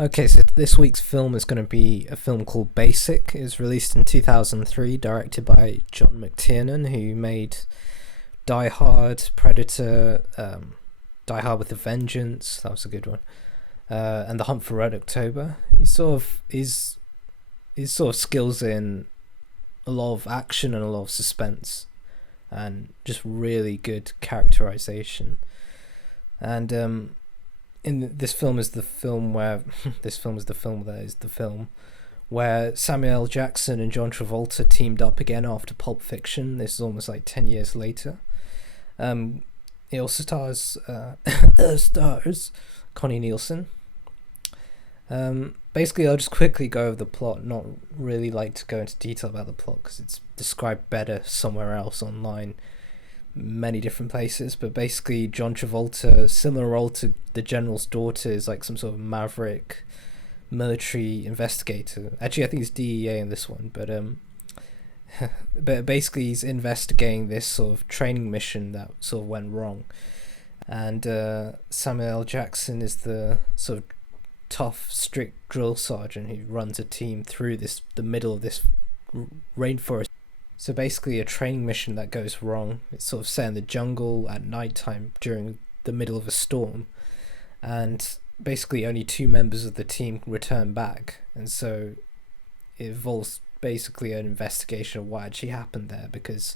Okay, so this week's film is going to be a film called Basic. It was released in 2003, directed by John McTiernan, who made Die Hard, Predator, Die Hard with a Vengeance. That was a good one. And The Hunt for Red October. His sort of skills in a lot of action and a lot of suspense, and just really good characterization. And in this film is the film where this film is the film that is the film where Samuel L. Jackson and John Travolta teamed up again after Pulp Fiction. This is almost like 10 years later. It also stars stars Connie Nielsen. Basically, I'll just quickly go over the plot. Not really like to go into detail about the plot because it's described better somewhere else online, many different places. But basically, John Travolta, similar role to the General's daughter, is like some sort of maverick military investigator. Actually, I think it's DEA in this one, but basically he's investigating this sort of training mission that sort of went wrong, and Samuel L. Jackson is the sort of tough, strict drill sergeant who runs a team through the middle of this rainforest. So basically, a training mission that goes wrong. It's sort of set in the jungle at nighttime during the middle of a storm, and basically only two members of the team return back, and so it involves basically an investigation of what actually happened there, because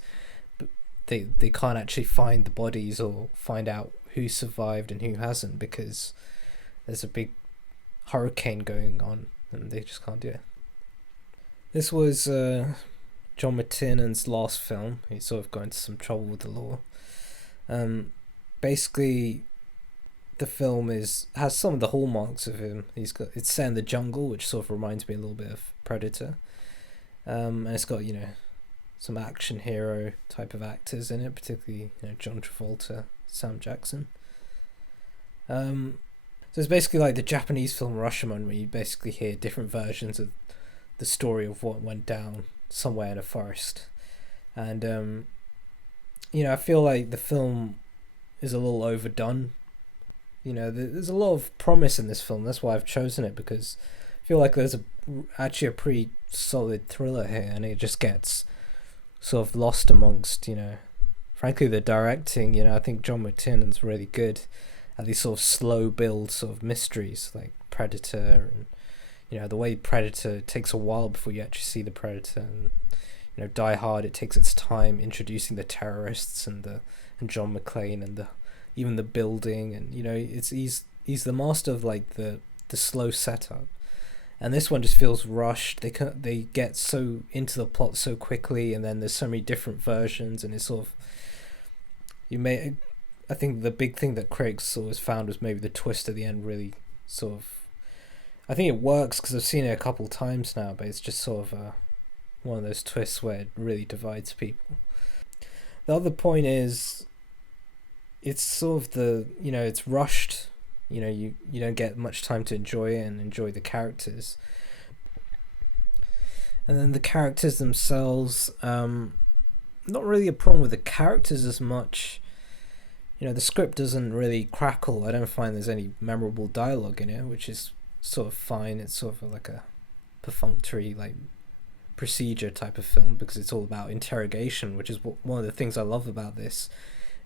they can't actually find the bodies or find out who survived and who hasn't, because there's a big hurricane going on and they just can't do it. This was John McTiernan's last film. He sort of got into some trouble with the law. Basically, the film has some of the hallmarks of him. It's set in the jungle, which sort of reminds me a little bit of Predator. And it's got some action hero type of actors in it, particularly John Travolta, Sam Jackson. So it's basically like the Japanese film Rashomon, where you basically hear different versions of the story of what went down somewhere in a forest. And I feel like the film is a little overdone. There's a lot of promise in this film. That's why I've chosen it, because I feel like there's actually a pretty solid thriller here, and it just gets sort of lost amongst, frankly, the directing. I think John McTiernan's really good at these sort of slow build sort of mysteries like Predator, and the way Predator takes a while before you actually see the Predator, and Die Hard, it takes its time introducing the terrorists and John McClane and even the building, and he's the master of like the slow setup. And this one just feels rushed. They get so into the plot so quickly, and then there's so many different versions, and it's sort of I think the big thing that critics sort of found was maybe the twist at the end really sort of. I think it works because I've seen it a couple times now, but it's just sort of one of those twists where it really divides people. The other point is, it's sort of it's rushed. You don't get much time to enjoy it and enjoy the characters. And then the characters themselves, not really a problem with the characters as much. The script doesn't really crackle. I don't find there's any memorable dialogue in it, which is sort of fine. It's sort of like a perfunctory like procedure type of film, because it's all about interrogation, which is one of the things I love about this.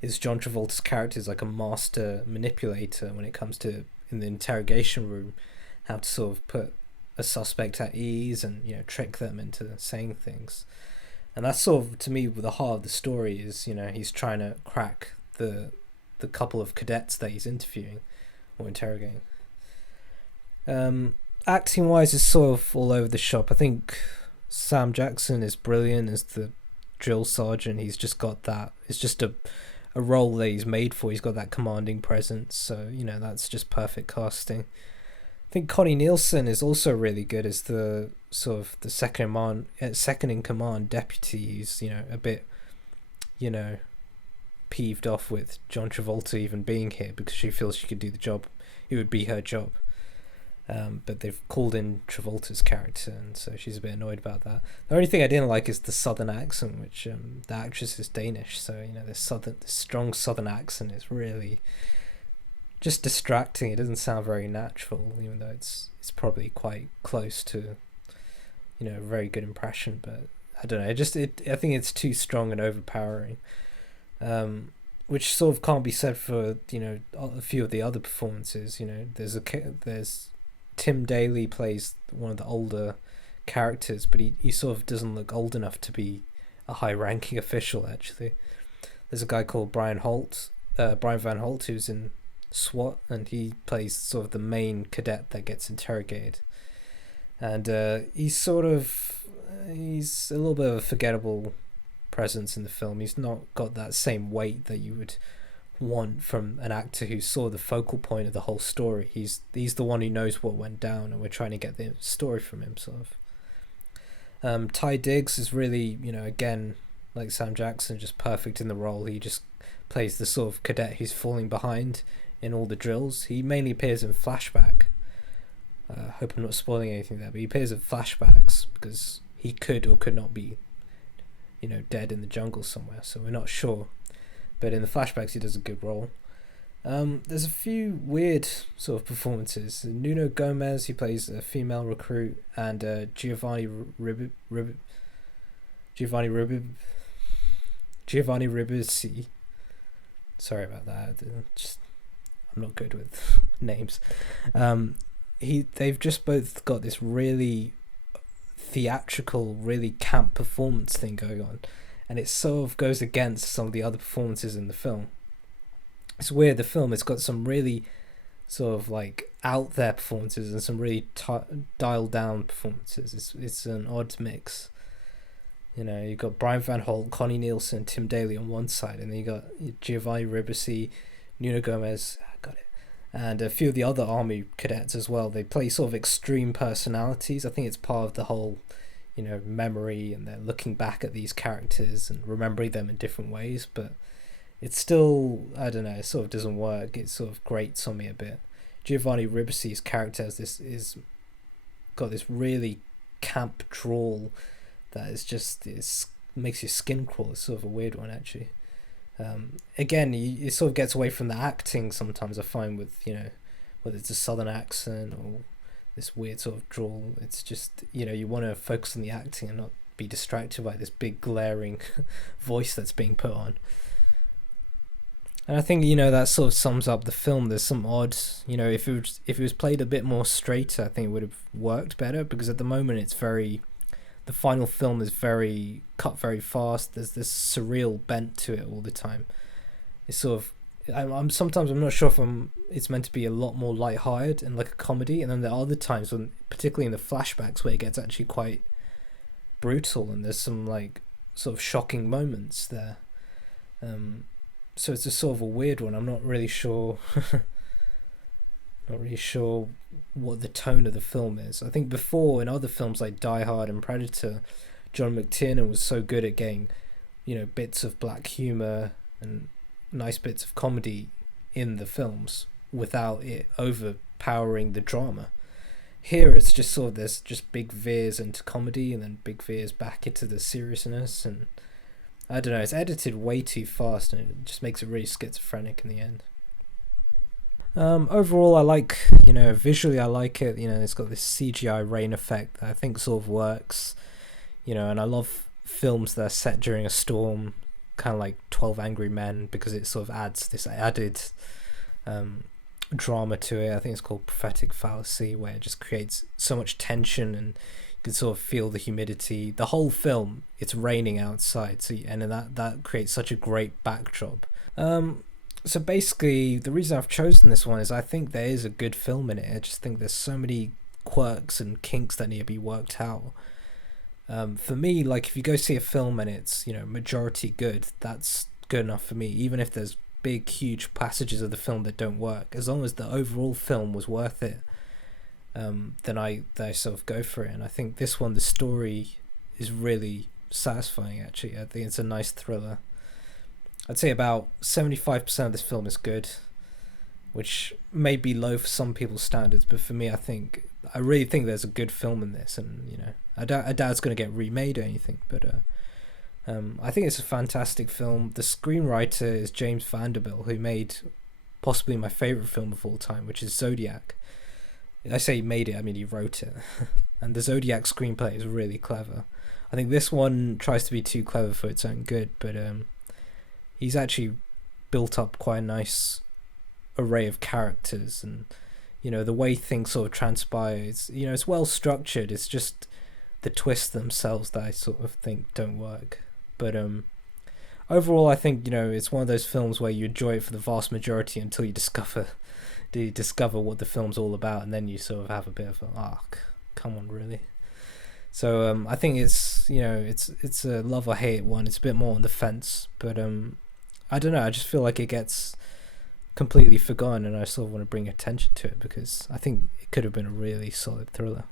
Is John Travolta's character is like a master manipulator when it comes to, in the interrogation room, how to sort of put a suspect at ease and trick them into saying things. And that's sort of, to me, the heart of the story is he's trying to crack the couple of cadets that he's interviewing or interrogating. Acting wise is sort of all over the shop. I think Sam Jackson is brilliant as the drill sergeant. He's just got that. It's just a role that he's made for. He's got that commanding presence, so that's just perfect casting. I think Connie Nielsen is also really good as the sort of the second in command deputy. He's a bit peeved off with John Travolta even being here, because she feels she could do the job. It would be her job. But they've called in Travolta's character, and so she's a bit annoyed about that. The only thing I didn't like is the southern accent, which the actress is Danish, so this strong southern accent is really just distracting. It doesn't sound very natural, even though it's probably quite close to, a very good impression. But I don't know. I think it's too strong and overpowering, which sort of can't be said for a few of the other performances. There's Tim Daly plays one of the older characters, but he sort of doesn't look old enough to be a high-ranking official. Actually, there's a guy called Brian Van Holt, who's in SWAT, and he plays sort of the main cadet that gets interrogated, and he's a little bit of a forgettable presence in the film. He's not got that same weight that you would want from an actor who's sort of the focal point of the whole story. He's the one who knows what went down, and we're trying to get the story from him, sort of. Ty Diggs is really, again, like Sam Jackson, just perfect in the role. He just plays the sort of cadet who's falling behind in all the drills. He mainly appears in flashback. Hope I'm not spoiling anything there, but he appears in flashbacks because he could or could not be, dead in the jungle somewhere, so we're not sure. But in the flashbacks, he does a good role. There's a few weird sort of performances. Nuno Gomez, he plays a female recruit, and Giovanni Ribisi. Sorry about that. I'm not good with names. They've just both got this really theatrical, really camp performance thing going on, and it sort of goes against some of the other performances in the film. It's weird. The film has got some really sort of like out there performances and some really dialed down performances. It's an odd mix. You've got Brian Van Holt, Connie Nielsen, Tim Daly on one side, and then you got Giovanni Ribisi, Nuno Gomez, and a few of the other army cadets as well. They play sort of extreme personalities. I think it's part of the whole, memory, and they're looking back at these characters and remembering them in different ways, but it's still, I don't know, it sort of doesn't work. It sort of grates on me a bit. Giovanni Ribisi's character is got this really camp drawl that makes your skin crawl. It's sort of a weird one, actually. Again, it sort of gets away from the acting sometimes, I find, with, whether it's a southern accent or this weird sort of drawl. It's just, you want to focus on the acting and not be distracted by this big glaring voice that's being put on. And I think, that sort of sums up the film. There's some odd, if it was played a bit more straighter, I think it would have worked better, because at the moment the final film is cut very fast. There's this surreal bent to it all the time. It's sort of, I'm not sure if it's meant to be a lot more lighthearted and like a comedy, and then there are other times when, particularly in the flashbacks, where it gets actually quite brutal, and there's some like sort of shocking moments there. So it's a sort of a weird one. I'm not really sure. Not really sure what the tone of the film is. I think before, in other films like Die Hard and Predator, John McTiernan was so good at getting, bits of black humor and nice bits of comedy in the films without it overpowering the drama. Here it's just sort of, there's just big veers into comedy and then big veers back into the seriousness, and I don't know, it's edited way too fast, and it just makes it really schizophrenic in the end. Overall, I like, visually I like it. It's got this CGI rain effect that I think sort of works, and I love films that are set during a storm, kind of like 12 Angry Men, because it sort of adds this added drama to it. I think it's called prophetic fallacy, where it just creates so much tension, and you can sort of feel the humidity. The whole film, it's raining outside, and that creates such a great backdrop. So basically, the reason I've chosen this one is I think there is a good film in it. I just think there's so many quirks and kinks that need to be worked out. For me, like, if you go see a film and it's, majority good, that's good enough for me. Even if there's big, huge passages of the film that don't work, as long as the overall film was worth it, then I sort of go for it. And I think this one, the story is really satisfying, actually. I think it's a nice thriller. I'd say about 75% of this film is good, which may be low for some people's standards, but for me, I really think there's a good film in this, and I doubt it's going to get remade or anything, but I think it's a fantastic film. The screenwriter is James Vanderbilt, who made possibly my favorite film of all time, which is Zodiac. I say he made it, I mean he wrote it. And the Zodiac screenplay is really clever. I think this one tries to be too clever for its own good, but he's actually built up quite a nice array of characters, and the way things sort of transpire, it's well structured. It's just the twists themselves that I sort of think don't work. But overall, I think it's one of those films where you enjoy it for the vast majority until you discover what the film's all about, and then you sort of have a bit of come on, really. So I think it's it's a love or hate one. It's a bit more on the fence, but I don't know. I just feel like it gets completely forgotten, and I sort of want to bring attention to it because I think it could have been a really solid thriller.